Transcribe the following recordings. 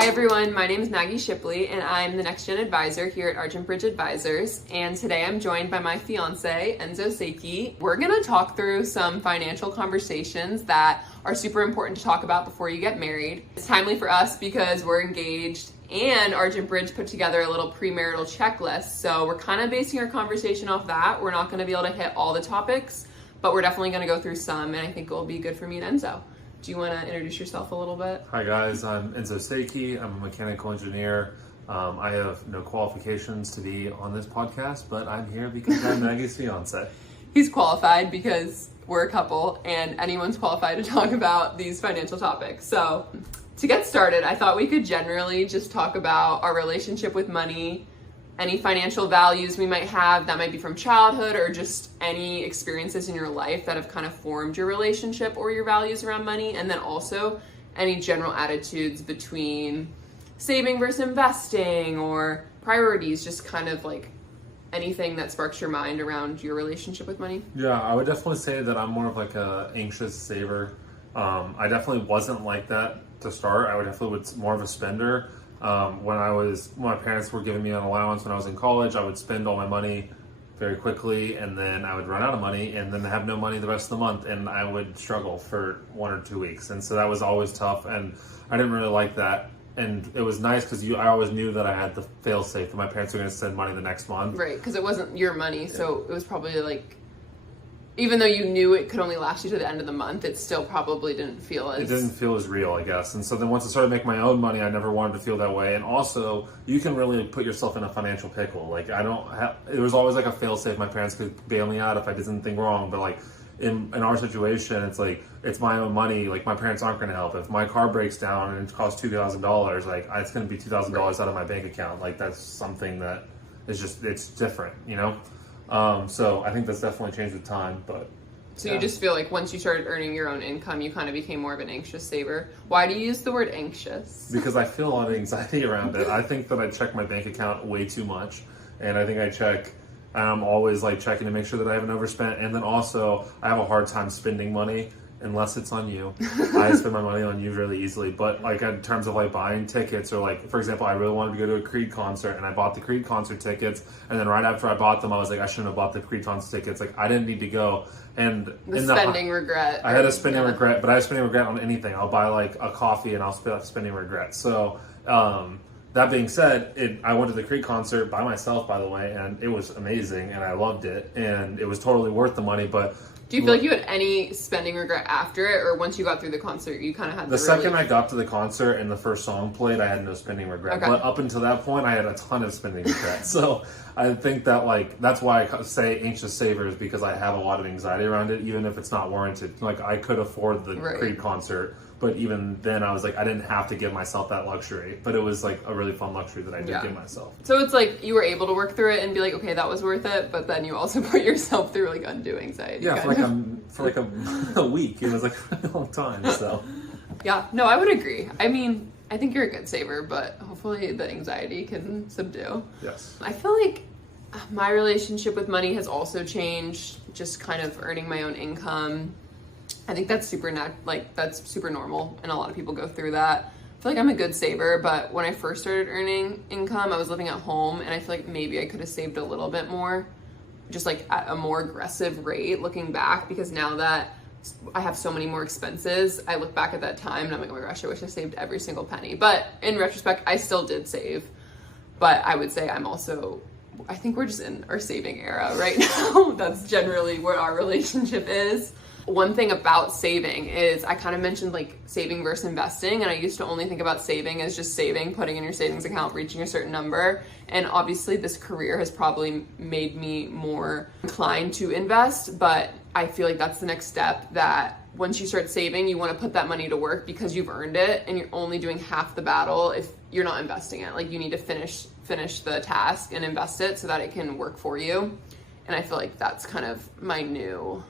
Hi everyone, my name is Maggie Shipley and I'm the Next Gen Advisor here at Argent Bridge Advisors, and today I'm joined by my fiancé, Enzo Seiki. We're gonna talk through some financial conversations that are super important to talk about before you get married. It's timely for us because we're engaged and Argent Bridge put together a little premarital checklist, so we're kind of basing our conversation off that. We're not gonna be able to hit all the topics, but we're definitely gonna go through some, and I think it'll be good for me and Enzo. Do you want to introduce yourself a little bit? Hi guys, I'm Enzo Seiki. I'm a mechanical engineer. I have no qualifications to be on this podcast, but I'm here because I'm Maggie's fiance. He's qualified because we're a couple and anyone's qualified to talk about these financial topics. So to get started, I thought we could generally just talk about our relationship with money, any financial values we might have that might be from childhood, or just any experiences in your life that have kind of formed your relationship or your values around money. And then also any general attitudes between saving versus investing or priorities, just kind of like anything that sparks your mind around your relationship with money. Yeah, I would definitely say that I'm more of like a anxious saver. I definitely wasn't like that to start. I would definitely was more of a spender. When my parents were giving me an allowance when I was in college, I would spend all my money very quickly, and then I would run out of money and then have no money the rest of the month, and I would struggle for 1 or 2 weeks. And so that was always tough, and I didn't really like that. And it was nice because I always knew that I had the fail safe that my parents were going to send money the next month. Right, because it wasn't your money, so it was probably like, even though you knew it could only last you to the end of the month, it still probably didn't feel as... It didn't feel as real, I guess. And so then once I started making my own money, I never wanted to feel that way. And also, you can really put yourself in a financial pickle. Like, it was always like a fail-safe. My parents could bail me out if I did something wrong. But like, in our situation, it's like, it's my own money. Like, my parents aren't going to help. If my car breaks down and it costs $2,000, like, it's going to be $2,000 out of my bank account. Like, that's something that is just, it's different, you know? So I think that's definitely changed with time, but... So yeah. You just feel like once you started earning your own income, you kind of became more of an anxious saver. Why do you use the word anxious? Because I feel a lot of anxiety around it. I think that I check my bank account way too much, and I think I'm always like checking to make sure that I haven't overspent, and then also I have a hard time spending money unless it's on you. I spend my money on you really easily, but like in terms of like buying tickets, or like, for example, I really wanted to go to a Creed concert and I bought the Creed concert tickets, and then right after I bought them, I was like, I shouldn't have bought the Creed concert tickets. Like, I didn't need to go. And regret. I had a spending regret, but I have spending regret on anything. I'll buy like a coffee and I'll have spending regret. So, that being said, I went to the Creed concert by myself, by the way, and it was amazing and I loved it, and it was totally worth the money. But do you feel like you had any spending regret after it, or once you got through the concert, you kind of had the second I got to the concert and the first song played, I had no spending regret. Okay. But up until that point, I had a ton of spending regret. So I think that like that's why I say anxious savers, because I have a lot of anxiety around it, even if it's not warranted. Like, I could afford the Creed concert, but even then I was like, I didn't have to give myself that luxury, but it was like a really fun luxury that I did give myself. So it's like you were able to work through it and be like, okay, that was worth it, but then you also put yourself through like undue anxiety. Yeah, for like a week. It was like a long time, so. Yeah, no, I would agree. I mean, I think you're a good saver, but hopefully the anxiety can subdue. Yes. I feel like my relationship with money has also changed, just kind of earning my own income. I think that's super normal, and a lot of people go through that. I feel like I'm a good saver, but when I first started earning income, I was living at home, and I feel like maybe I could have saved a little bit more, just like at a more aggressive rate looking back, because now that I have so many more expenses, I look back at that time and I'm like, oh my gosh, I wish I saved every single penny. But in retrospect, I still did save. But I would say I think we're just in our saving era right now. That's generally where our relationship is. One thing about saving is, I kind of mentioned like saving versus investing, and I used to only think about saving as just saving, putting in your savings account, reaching a certain number. And obviously this career has probably made me more inclined to invest, but I feel like that's the next step, that once you start saving, you want to put that money to work because you've earned it, and you're only doing half the battle if you're not investing it. Like, you need to finish the task and invest it so that it can work for you. And I feel like that's kind of my new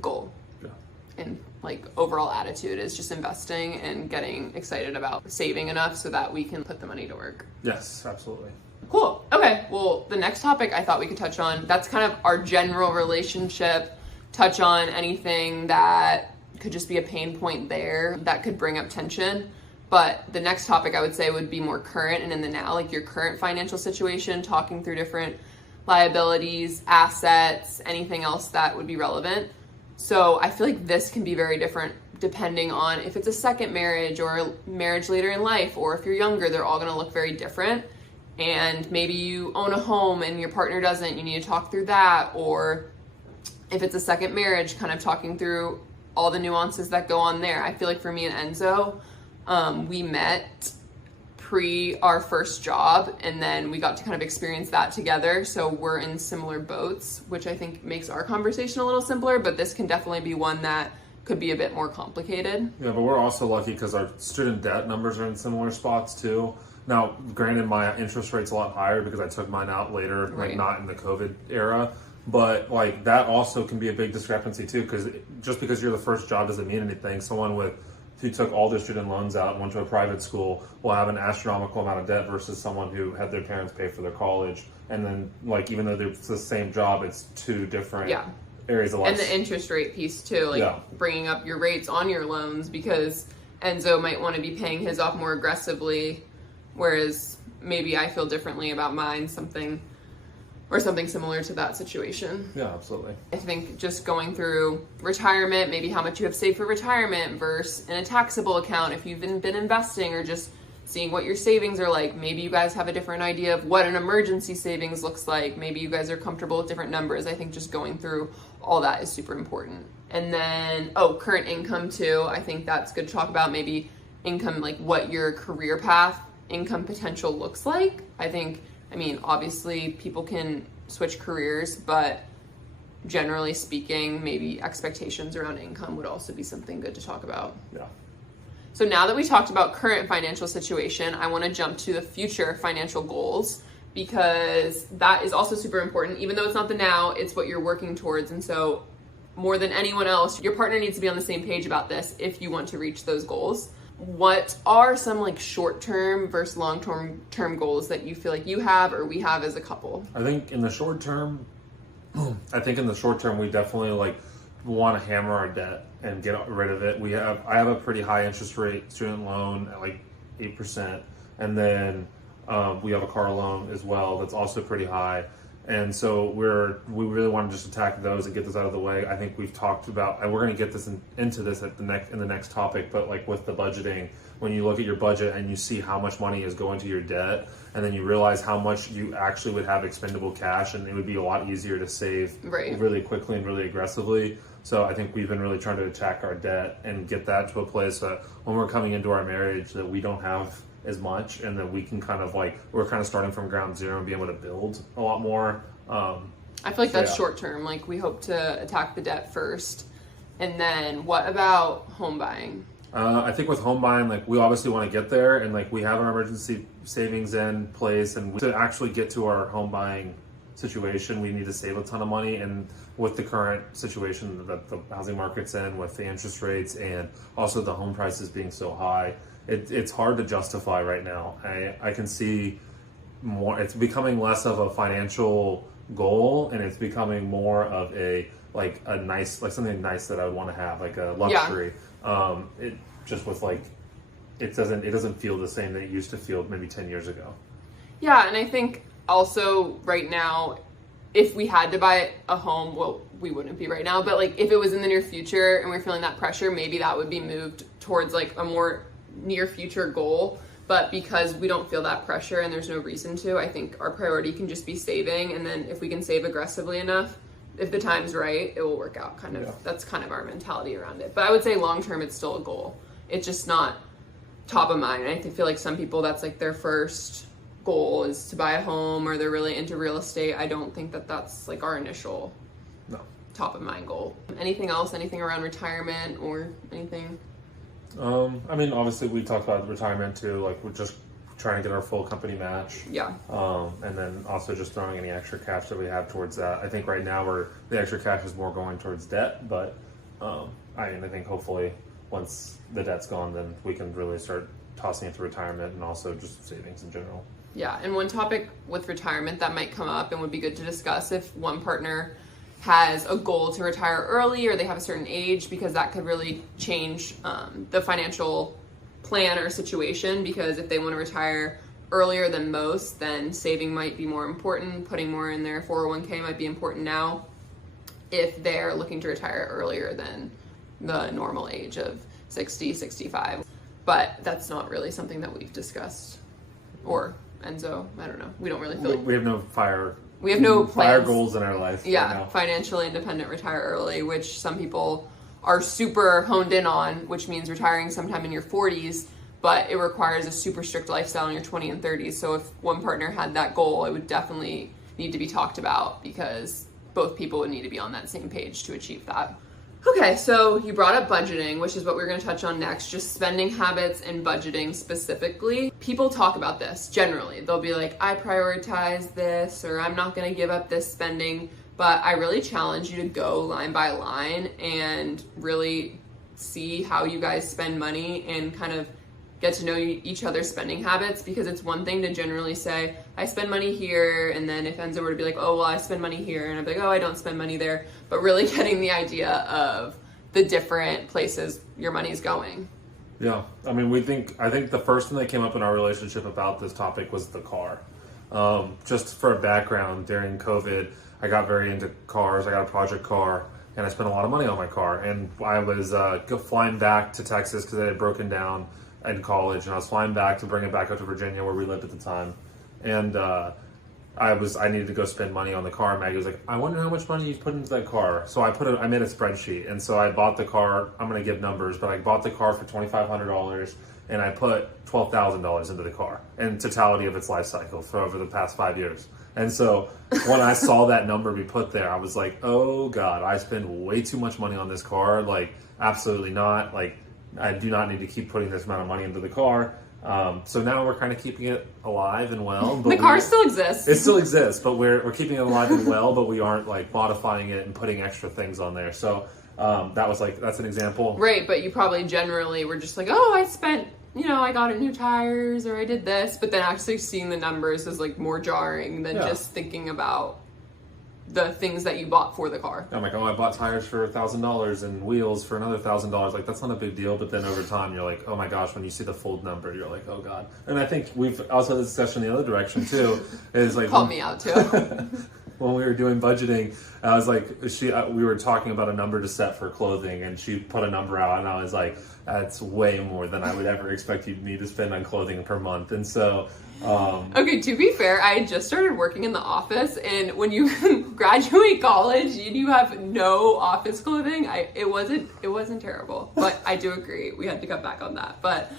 goal. Yeah. And like overall attitude is just investing and getting excited about saving enough so that we can put the money to work. Yes, absolutely. Cool. Okay. Well, the next topic I thought we could touch on, that's kind of our general relationship, touch on anything that could just be a pain point there that could bring up tension. But the next topic I would say would be more current and in the now, like your current financial situation, talking through different liabilities, assets, anything else that would be relevant. So I feel like this can be very different depending on if it's a second marriage or a marriage later in life, or if you're younger, they're all gonna look very different. And maybe you own a home and your partner doesn't, you need to talk through that. Or if it's a second marriage, kind of talking through all the nuances that go on there. I feel like for me and Enzo, we met pre our first job, and then we got to kind of experience that together. So we're in similar boats, which I think makes our conversation a little simpler, but this can definitely be one that could be a bit more complicated. Yeah, but we're also lucky because our student debt numbers are in similar spots too. Now, granted, my interest rate's a lot higher because I took mine out later, Right. like not in the COVID era. But like that also can be a big discrepancy too, because just because you're the first job doesn't mean anything. Someone who took all their student loans out and went to a private school will have an astronomical amount of debt versus someone who had their parents pay for their college. And then, like, even though it's the same job, it's two different areas of life. And the interest rate piece too, like bringing up your rates on your loans, because Enzo might want to be paying his off more aggressively, whereas maybe I feel differently about mine, something similar to that situation. Yeah, absolutely. I think just going through retirement, maybe how much you have saved for retirement versus in a taxable account if you've been investing, or just seeing what your savings are like. Maybe you guys have a different idea of what an emergency savings looks like. Maybe you guys are comfortable with different numbers. I think just going through all that is super important. And then, current income too. I think that's good to talk about. Maybe income, like what your career path, income potential looks like. I mean, obviously people can switch careers, but generally speaking, maybe expectations around income would also be something good to talk about. Yeah. So now that we talked about current financial situation, I want to jump to the future financial goals, because that is also super important. Even though it's not the now, it's what you're working towards. And so more than anyone else, your partner needs to be on the same page about this if you want to reach those goals. What are some like short-term versus long-term goals that you feel like you have or we have as a couple? I think in the short term, we definitely like want to hammer our debt and get rid of it. I have a pretty high interest rate student loan at like 8%, and then we have a car loan as well that's also pretty high. And so we really want to just attack those and get this out of the way. I think we've talked about, and we're going to get this into this in the next topic, but like with the budgeting, when you look at your budget and you see how much money is going to your debt, and then you realize how much you actually would have expendable cash, and it would be a lot easier to save really quickly and really aggressively. So I think we've been really trying to attack our debt and get that to a place that when we're coming into our marriage that we don't have as much, and that we can we're kind of starting from ground zero and be able to build a lot more. I feel like that's short term. Like we hope to attack the debt first. And then what about home buying? I think with home buying, like we obviously want to get there, and like we have our emergency savings in place, and to actually get to our home buying situation, we need to save a ton of money. And with the current situation that the housing market's in, with the interest rates and also the home prices being so high, it's hard to justify right now. I can see more, it's becoming less of a financial goal, and it's becoming more of a nice, like something nice that I would want to have, like a luxury. It just with like, it doesn't feel the same that it used to feel maybe 10 years ago. Yeah, and I think also right now, if we had to buy a home, well, we wouldn't be right now, but like if it was in the near future and we're feeling that pressure, maybe that would be moved towards like a more near future goal. But because we don't feel that pressure and there's no reason to, I think our priority can just be saving. And then if we can save aggressively enough, if the time's right, it will work out kind of. Yeah. That's kind of our mentality around it. But I would say long term, it's still a goal. It's just not top of mind. I feel like some people, that's like their first goal is to buy a home, or they're really into real estate. I don't think that that's like our initial top of mind goal. Anything else? Anything around retirement or anything? I mean, obviously we talked about retirement too. Like we're just trying to get our full company match. Yeah. And then also just throwing any extra cash that we have towards that. I think right now the extra cash is more going towards debt, but I think hopefully once the debt's gone, then we can really start tossing it to retirement and also just savings in general. Yeah, and one topic with retirement that might come up and would be good to discuss if one partner has a goal to retire early or they have a certain age, because that could really change the financial plan or situation, because if they want to retire earlier than most, then saving might be more important. Putting more in their 401k might be important now if they're looking to retire earlier than the normal age of 60, 65. But that's not really something that we've discussed. Or Enzo, I don't know. We don't really feel we have no fire goals in our life. Yeah, right now. financially independent, retire early, which some people are super honed in on, which means retiring sometime in your 40s, but it requires a super strict lifestyle in your 20s and 30s. So if one partner had that goal, it would definitely need to be talked about, because both people would need to be on that same page to achieve that. Okay, so you brought up budgeting, which is what we're going to touch on next, just spending habits and budgeting specifically. People talk about this generally. They'll be like, I prioritize this, or I'm not going to give up this spending. But I really challenge you to go line by line and really see how you guys spend money and kind of get to know each other's spending habits, because it's one thing to generally say, I spend money here, and then if Enzo were to be like, oh, well, I spend money here, and I'd be like, oh, I don't spend money there, but really getting the idea of the different places your money's going. Yeah, I mean, I think the first thing that came up in our relationship about this topic was the car. Just for a background, during COVID, I got very into cars. I got a project car, and I spent a lot of money on my car. And I was flying back to Texas because it had broken down in college, and I was flying back to bring it back up to Virginia where we lived at the time. And I needed to go spend money on the car. Maggie was like, I wonder how much money you put into that car. So I made a spreadsheet, and so I bought the car. I'm going to give numbers, but I bought the car for $2,500, and I put $12,000 into the car in totality of its life cycle for over the past 5 years. And so when I saw that number be put there, I was like, oh God, I spend way too much money on this car. Like, absolutely not. Like, I do not need to keep putting this amount of money into the car. So now we're kind of keeping it alive and well. But the car still exists. It still exists, but we're keeping it alive and well, but we aren't like modifying it and putting extra things on there. So that's an example. Right, but you probably generally were just like, oh, I spent, I got new tires, or I did this, but then actually seeing the numbers is like more jarring than just thinking about the things that you bought for the car. I'm like, oh, I bought tires for $1,000 and wheels for another $1,000. Like, that's not a big deal. But then over time, you're like, oh my gosh, when you see the full number, you're like, oh God. And I think we've also had this discussion the other direction too. Is like, call me out too. When we were doing budgeting, I was like, we were talking about a number to set for clothing, and she put a number out, and I was like, that's way more than I would ever expect you need to spend on clothing per month. And so, okay, to be fair, I had just started working in the office, and when you graduate college and you have no office clothing, it wasn't terrible, but I do agree we had to cut back on that. But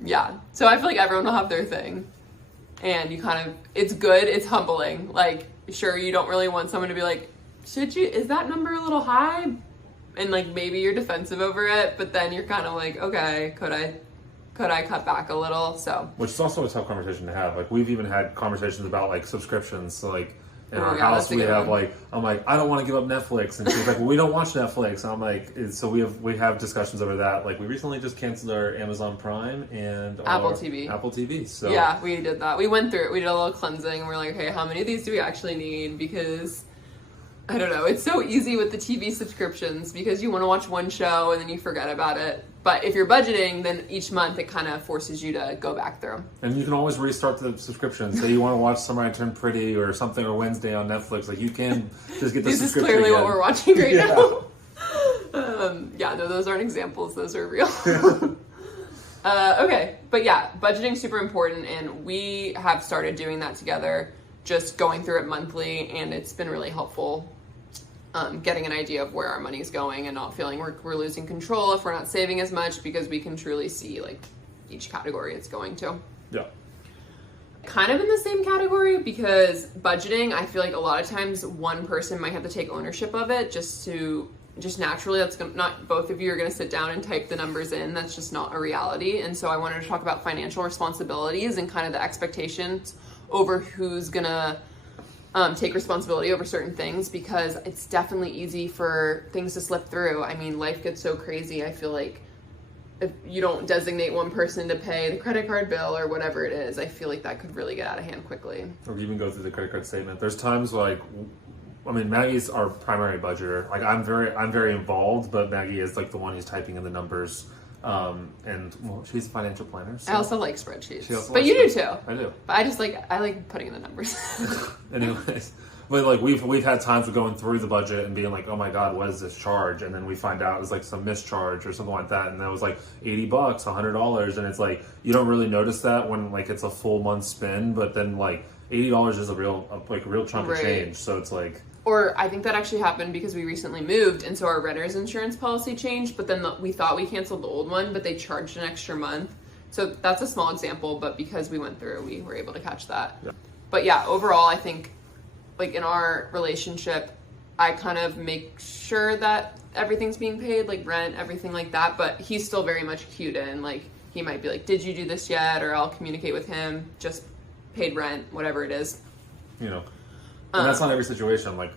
yeah, so I feel like everyone will have their thing, and you it's good, it's humbling. Like, sure, you don't really want someone to be like, is that number a little high? And like, maybe you're defensive over it, but then you're kind of like, okay, could I cut back a little? So, which is also a tough conversation to have. Like, we've even had conversations about like subscriptions. So like in our house, we have like, I'm like, I don't want to give up Netflix, and she's like, well, we don't watch Netflix. And I'm like, so we have discussions over that. Like, we recently just canceled our Amazon Prime and Apple TV. Apple TV. So yeah, we did that. We went through it. We did a little cleansing, and we're like, okay, how many of these do we actually need? Because I don't know. It's so easy with the TV subscriptions because you want to watch one show and then you forget about it. But if you're budgeting, then each month it kind of forces you to go back through. And you can always restart the subscription. So you want to watch Summer I Turned Pretty or something, or Wednesday on Netflix. Like, you can just get the this subscription. This is clearly again. what we're watching right now. Yeah, no, those aren't examples. Those are real. Okay, but yeah, budgeting super important, and we have started doing that together, just going through it monthly, and it's been really helpful. Getting an idea of where our money's going and not feeling we're losing control if we're not saving as much, because we can truly see like each category it's going to. Yeah. Kind of in the same category, because budgeting, I feel like a lot of times one person might have to take ownership of it just naturally. Not both of you are going to sit down and type the numbers in. That's just not a reality. And so I wanted to talk about financial responsibilities and kind of the expectations over who's going to take responsibility over certain things, because it's definitely easy for things to slip through. I mean, life gets so crazy. I feel like if you don't designate one person to pay the credit card bill or whatever it is, I feel like that could really get out of hand quickly. Or even go through the credit card statement. There's times like, I mean, Maggie's our primary budgeter. Like, I'm very involved, but Maggie is like the one who's typing in the numbers And well, she's a financial planner. So I also like spreadsheets. Also but likes you do spreadsheets. too. I do. But I like putting in the numbers. Anyways, but like we've had times of going through the budget and being like, oh my god, what is this charge? And then we find out it's like some mischarge or something like that, and that was like $80, $100, and it's like you don't really notice that when like it's a full month spend, but then like $80 is a real chunk of change. So it's like. Or I think that actually happened because we recently moved, and so our renter's insurance policy changed, but then we thought we canceled the old one, but they charged an extra month. So that's a small example, but because we went through, we were able to catch that. Yeah. But yeah, overall, I think like in our relationship, I kind of make sure that everything's being paid, like rent, everything like that, but he's still very much cued in. Like he might be like, did you do this yet? Or I'll communicate with him, just paid rent, whatever it is. You know. And that's not every situation. Like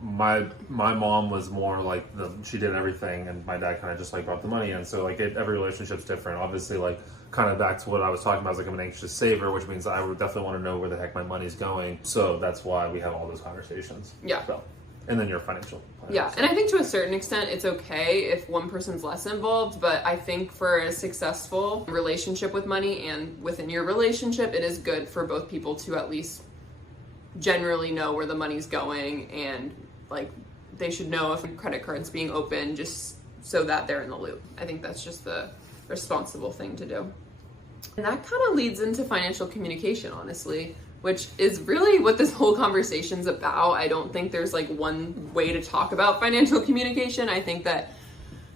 my mom was more like she did everything, and my dad kind of just like brought the money in. So like every relationship's different. Obviously, like kind of back to what I was talking about, is like I'm an anxious saver, which means I would definitely want to know where the heck my money's going. So that's why we have all those conversations. Yeah. So, and then your financial plan. Yeah, and I think to a certain extent it's okay if one person's less involved, but I think for a successful relationship with money and within your relationship, it is good for both people to at least generally know where the money's going, and like they should know if a credit card's being opened just so that they're in the loop. I think that's just the responsible thing to do. And that kind of leads into financial communication, honestly, which is really what this whole conversation's about. I don't think there's like one way to talk about financial communication. I think that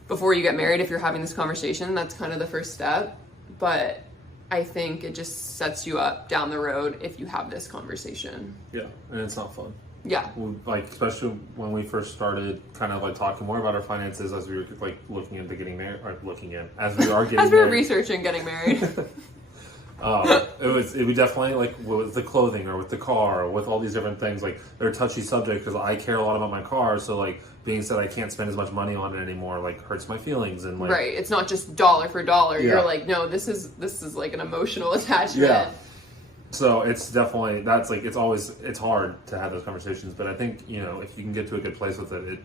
before you get married, if you're having this conversation, that's kind of the first step. But I think it just sets you up down the road if you have this conversation. Yeah, and it's not fun. Yeah. Like, especially when we first started kind of like talking more about our finances as we were like looking into getting married, or as we are getting as we were married. researching getting married. It would definitely, like with the clothing or with the car or with all these different things, like they're a touchy subject because I care a lot about my car. So like being said I can't spend as much money on it anymore, like hurts my feelings. And like, right, it's not just dollar for dollar. Yeah. You're like, no, this is like an emotional attachment. Yeah. So it's definitely, that's like, it's hard to have those conversations, but I think, you know, if you can get to a good place with it,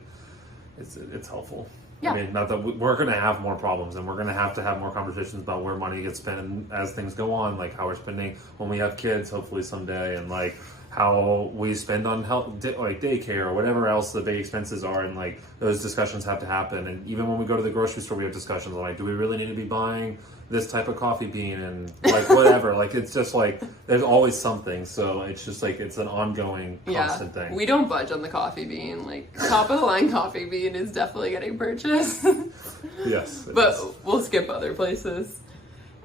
it's helpful. Yeah. I mean, not that we're going to have more problems, and we're going to have more conversations about where money gets spent as things go on, like how we're spending when we have kids, hopefully someday, and like how we spend on health, like daycare or whatever else the big expenses are, and like those discussions have to happen. And even when we go to the grocery store, we have discussions like, do we really need to be buying this type of coffee bean, and like whatever. Like it's just like there's always something. So it's just like it's an ongoing, constant thing. We don't budge on the coffee bean. Like top of the line coffee bean is definitely getting purchased. Yes, but we'll skip other places.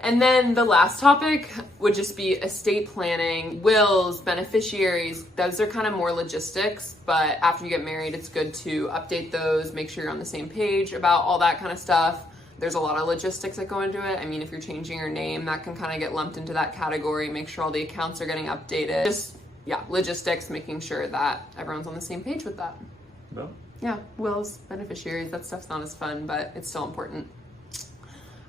And then the last topic would just be estate planning, wills, beneficiaries. Those are kind of more logistics, but after you get married, it's good to update those, make sure you're on the same page about all that kind of stuff. There's a lot of logistics that go into it. I mean, if you're changing your name, that can kind of get lumped into that category. Make sure all the accounts are getting updated. Just, logistics, making sure that everyone's on the same page with that. No? Yeah, wills, beneficiaries, that stuff's not as fun, but it's still important.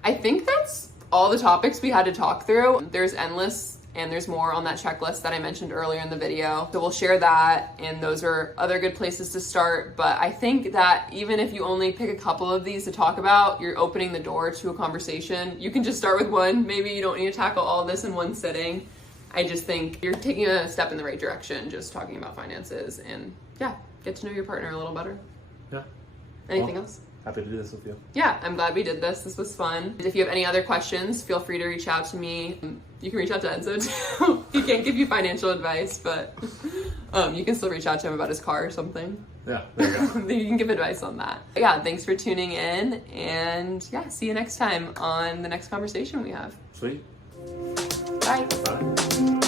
I think that's all the topics we had to talk through. There's endless, and there's more on that checklist that I mentioned earlier in the video. So we'll share that, and those are other good places to start. But I think that even if you only pick a couple of these to talk about, you're opening the door to a conversation. You can just start with one. Maybe you don't need to tackle all of this in one sitting. I just think you're taking a step in the right direction, just talking about finances, and get to know your partner a little better. Yeah. Anything else? Happy to do this with you. Yeah, I'm glad we did this. This was fun. If you have any other questions, feel free to reach out to me. You can reach out to Enzo too. He can't give you financial advice, but you can still reach out to him about his car or something. Yeah, there you go. You can give advice on that. Yeah, thanks for tuning in, and see you next time on the next conversation we have. Sweet. Bye. Bye.